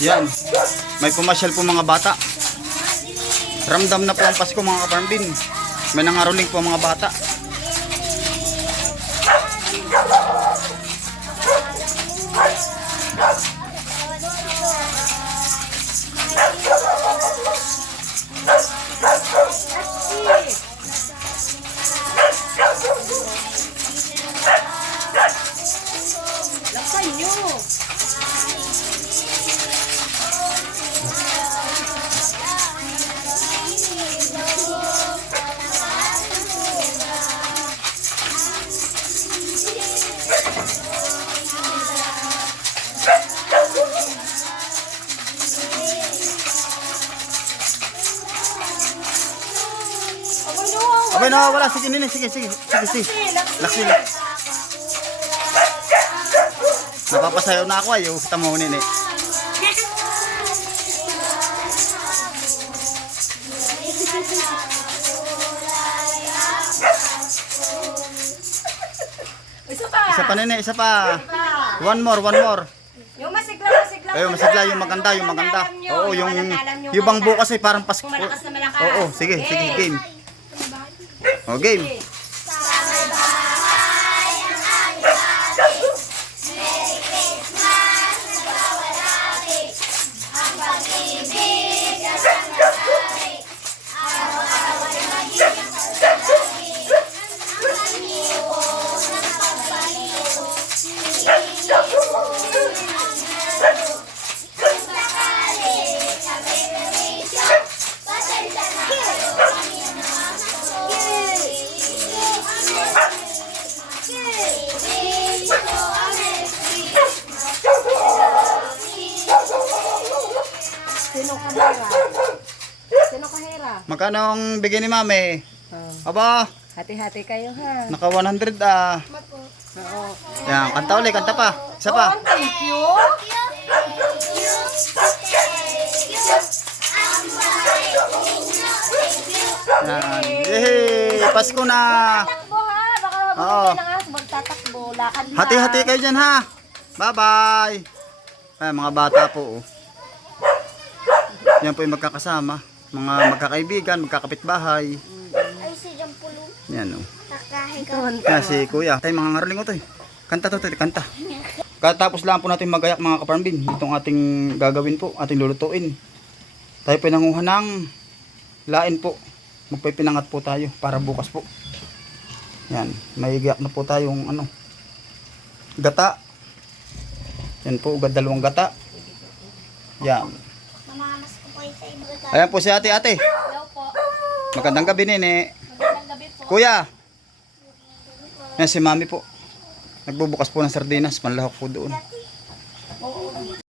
Yan. May pumasyal po mga bata. Ramdam na po ang Pasko mga kaparambin. May nangaruling po mga bata. Abay na wala. Sige nini. Sige sige. Sige sige. Laksi lak. Napapasayaw na ako ayo. Tamo nini. Isa pa. Isa pa nini. Isa pa. One more. One more. Yung masigla, masigla. Ayun, masigla yung maganda, yung maganda. Oo, yung yung bang bukas ay parang Pasko. Yung malakas na malakas. Oo, sige, sige, game. O, game. Sino kahera? Sino kahera? Magkano ang bigay ni mami? Oh. Aba, Hati-hati kayo ha. naka 100 ah. Oo. Yan, kanta ulit, kanta pa. Isa pa. Oh, thank you. Yan. Yehey! Pasko na! Oo. ng aso. Magtatakbo. Lakad na. Hati-hati kayo dyan ha. Bye-bye! Ay, mga bata po. Oh. Yan po yung magkakasama. Mga magkakaibigan, magkakapitbahay. Ay, si Jampulo. Yan oh. Kakahe ka. Yan si kuya. Tayo mga ngaruling ko to eh. Kanta to, to, kanta. Katapos lang po natin magayak mga kaparambin. Itong ating gagawin po, ating lulutuin. Tayo pinanguha ng lain po. Magpipinangat po tayo para bukas po. Yan, may gayak na po tayong ano, gata. Yan po, dalawang gata. Yan. Mamamas ko po sa iba ka. Ayan po si ate, ate. Hello po. Magandang gabi nene. Magandang gabi po. Kuya. Yan si mami po. Nagbubukas po ng sardinas, panlahok po doon.